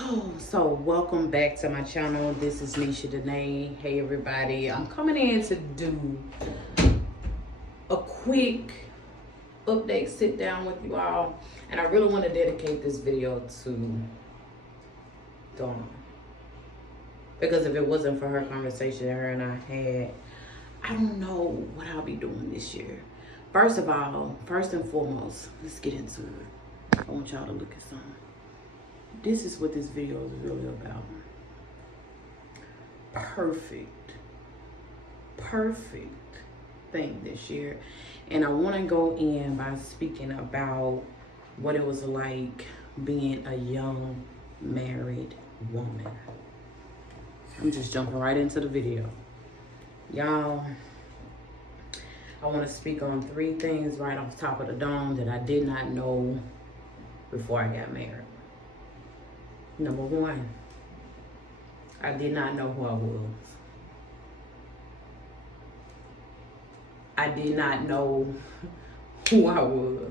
Oh, so welcome back to my channel. This is NISHIA Danae. Hey everybody, I'm coming in to do a quick update sit down with you all, and I really want to dedicate this video to Dawn, because if it wasn't for her conversation her and I had, I don't know what I'll be doing this year. First of all, first and foremost, let's get into it. I want y'all to look at something. This is what this video is really about. Perfect thing this year. And I want to go in by speaking about what it was like being a young married woman. I'm just jumping right into the video. Y'all, I want to speak on 3 things right off the top of the dome that I did not know before I got married. Number 1, I did not know who I was. I did not know who I was.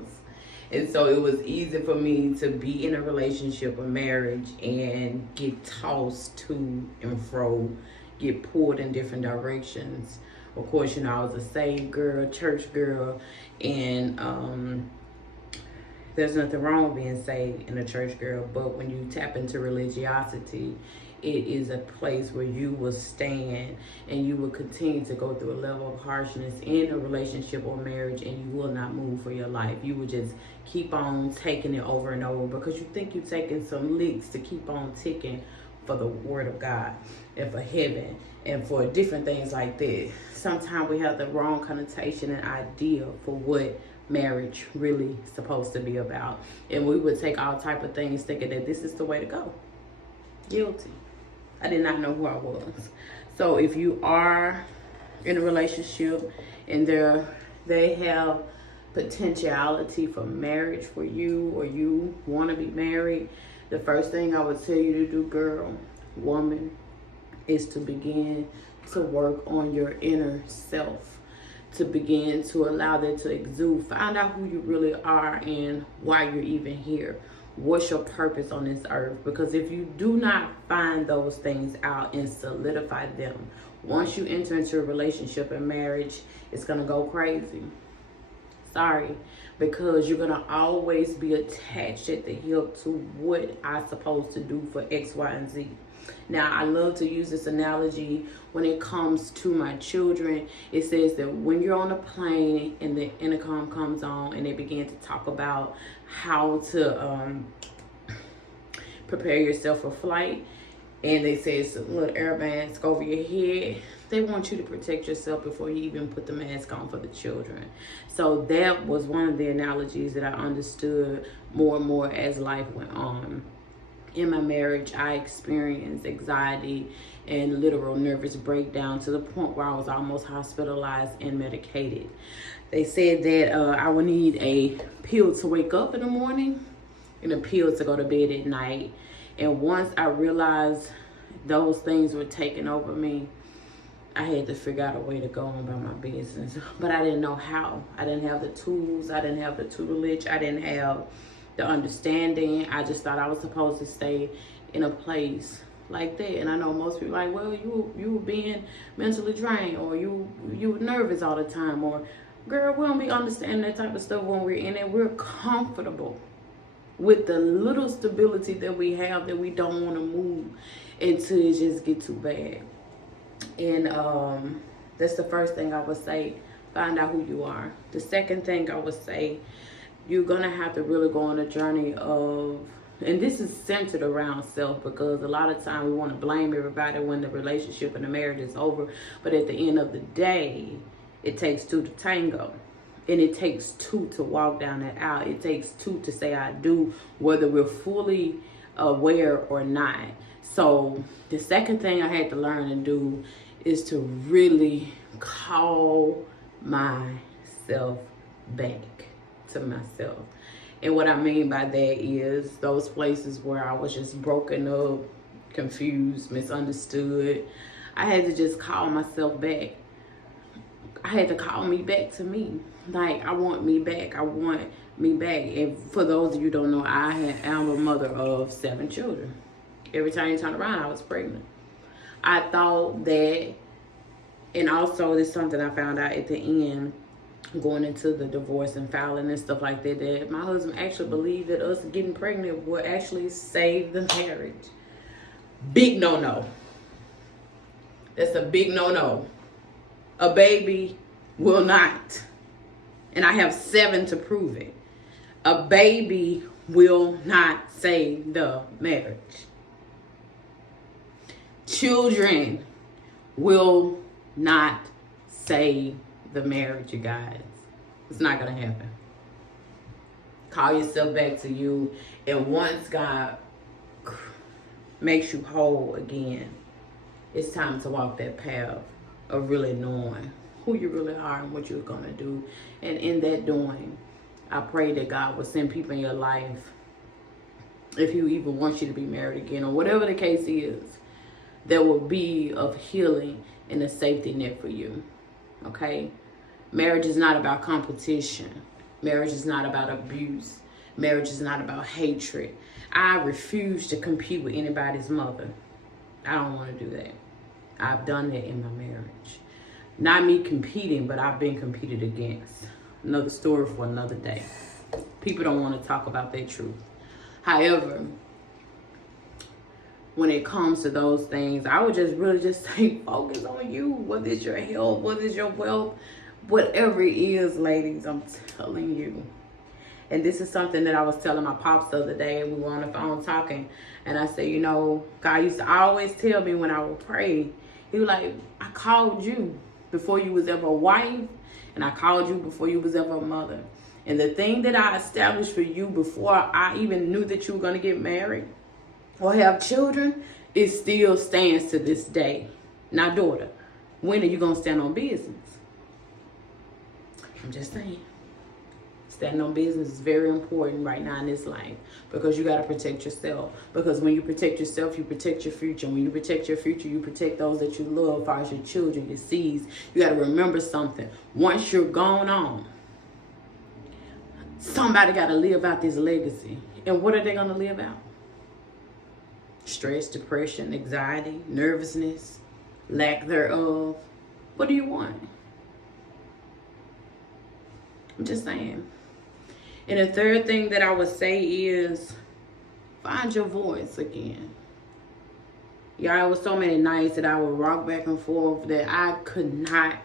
And so it was easy for me to be in a relationship or marriage and get tossed to and fro, get pulled in different directions. Of course, you know, I was a saved girl, church girl, and there's nothing wrong with being saved and a church girl, but when you tap into religiosity, it is a place where you will stand and you will continue to go through a level of harshness in a relationship or marriage, and you will not move for your life. You will just keep on taking it over and over because you think you're taking some licks to keep on ticking for the word of God and for heaven and for different things like that. Sometimes we have the wrong connotation and idea for what marriage really supposed to be about, and we would take all type of things thinking that this is the way to go. Guilty. I did not know who I was. So if you are in a relationship and they have potentiality for marriage for you, or you want to be married, the first thing I would tell you to do, girl, woman, is to begin to work on your inner self, to begin to allow that to exude. Find out who you really are and why you're even here. What's your purpose on this earth? Because if you do not find those things out and solidify them, once you enter into a relationship and marriage, it's going to go crazy. Sorry, because you're going to always be attached at the hip to what I'm supposed to do for X, Y, and Z. Now, I love to use this analogy when it comes to my children. It says that when you're on a plane and the intercom comes on and they begin to talk about how to prepare yourself for flight, and they say it's a little air mask over your head, they want you to protect yourself before you even put the mask on for the children. So that was one of the analogies that I understood more and more as life went on. In my marriage, I experienced anxiety and literal nervous breakdown to the point where I was almost hospitalized and medicated. They said that I would need a pill to wake up in the morning and a pill to go to bed at night. And once I realized those things were taking over me, I had to figure out a way to go on by my business. But I didn't know how. I didn't have the tools. I didn't have the tutelage. I didn't have the understanding. I just thought I was supposed to stay in a place like that. And I know most people are like, well, you were being mentally drained, or you were nervous all the time, or girl, we don't be understanding that type of stuff when we're in it. We're comfortable with the little stability that we have, that we don't want to move until it just get too bad. And that's the first thing I would say. Find out who you are. The second thing I would say, you're going to have to really go on a journey of, and this is centered around self, because a lot of time we want to blame everybody when the relationship and the marriage is over. But at the end of the day, it takes 2 to tango. And it takes 2 to walk down that aisle. It takes 2 to say I do, whether we're fully aware or not. So the second thing I had to learn and do is to really call myself back to myself. And what I mean by that is those places where I was just broken up, confused, misunderstood. I had to just call myself back. I had to call me back to me. Like, I want me back. I want me back. And for those of you who don't know, I am a mother of 7 children. Every time you turn around, I was pregnant. I thought that, and also there's something I found out at the end, going into the divorce and filing and stuff like that, that my husband actually believed that us getting pregnant would actually save the marriage. Big no-no. That's a big no-no. A baby will not. And I have 7 to prove it. A baby will not save the marriage. Children will not save the marriage, you guys. It's not going to happen. Call yourself back to you. And once God makes you whole again, it's time to walk that path of really knowing who you really are and what you're going to do. And in that doing, I pray that God will send people in your life, if He even wants you to be married again, or whatever the case is, that will be of healing and a safety net for you. Okay? Marriage is not about competition. Marriage is not about abuse. Marriage is not about hatred. I refuse to compete with anybody's mother. I don't want to do that. I've done that in my marriage. Not me competing, but I've been competed against. Another story for another day. People don't want to talk about their truth. However, when it comes to those things, I would just really just say, focus on you. Whether it's your health, whether it's your wealth, whatever it is, ladies, I'm telling you. And this is something that I was telling my pops the other day, and we were on the phone talking. And I said, you know, God used to always tell me when I would pray, He was like, I called you before you was ever a wife, and I called you before you was ever a mother. And the thing that I established for you before I even knew that you were going to get married or have children, it still stands to this day. Now, daughter, when are you going to stand on business? I'm just saying. Standing on business is very important right now in this life, because you got to protect yourself. Because when you protect yourself, you protect your future. When you protect your future, you protect those that you love, as far as your children, your seeds. You got to remember something. Once you're gone on, somebody got to live out this legacy. And what are they going to live out? Stress, depression, anxiety, nervousness, lack thereof. What do you want? I'm just saying. And the third thing that I would say is find your voice again. Y'all, it was so many nights that I would rock back and forth that I could not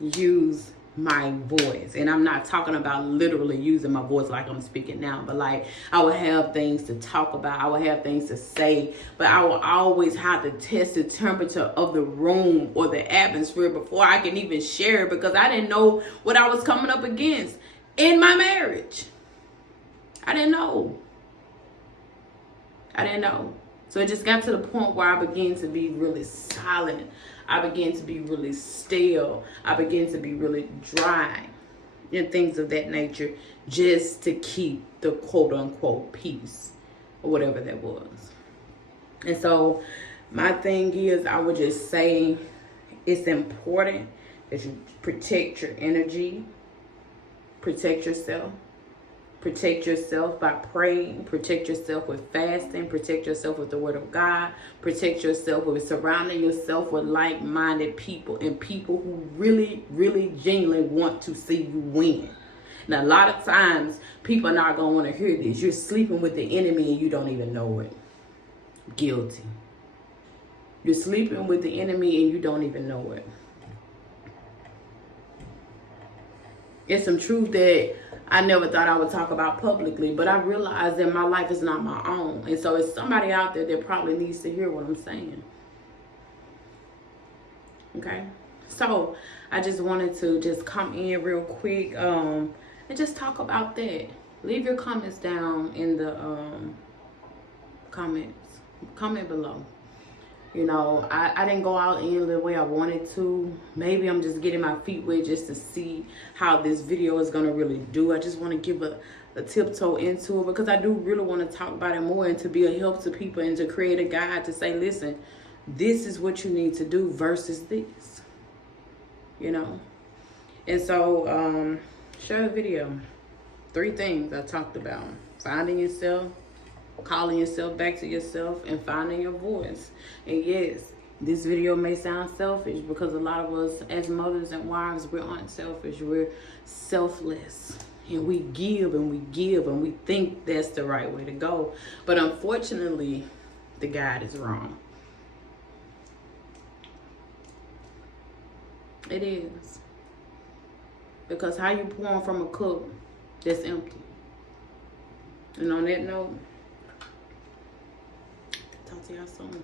use my voice. And I'm not talking about literally using my voice like I'm speaking now, but like I would have things to talk about. I would have things to say, but I would always have to test the temperature of the room or the atmosphere before I can even share it, because I didn't know what I was coming up against in my marriage. I didn't know. So it just got to the point where I began to be really silent. I began to be really still. I began to be really dry and things of that nature, just to keep the quote unquote peace or whatever that was. And so my thing is, I would just say it's important that you protect your energy, protect yourself. Protect yourself by praying. Protect yourself with fasting. Protect yourself with the word of God. Protect yourself with surrounding yourself with like-minded people and people who really, really genuinely want to see you win. Now, a lot of times, people are not going to want to hear this. You're sleeping with the enemy and you don't even know it. Guilty. You're sleeping with the enemy and you don't even know it. It's some truth that I never thought I would talk about publicly, but I realized that my life is not my own. And so it's somebody out there that probably needs to hear what I'm saying. Okay? So I just wanted to just come in real quick and just talk about that. Leave your comments down in the comments. Comment below. You know, I didn't go out in the way I wanted to. Maybe I'm just getting my feet wet just to see how this video is going to really do. I just want to give a tiptoe into it, because I do really want to talk about it more and to be a help to people and to create a guide to say, listen, this is what you need to do versus this. You know? And so, share the video. 3 things I talked about. Finding yourself, calling yourself back to yourself and finding your voice. And yes, this video may sound selfish because a lot of us as mothers and wives, we're unselfish. We're selfless. And we give and we give and we think that's the right way to go. But unfortunately, the guide is wrong. It is. Because how you pouring from a cup that's empty? And on that note, talk to y'all soon.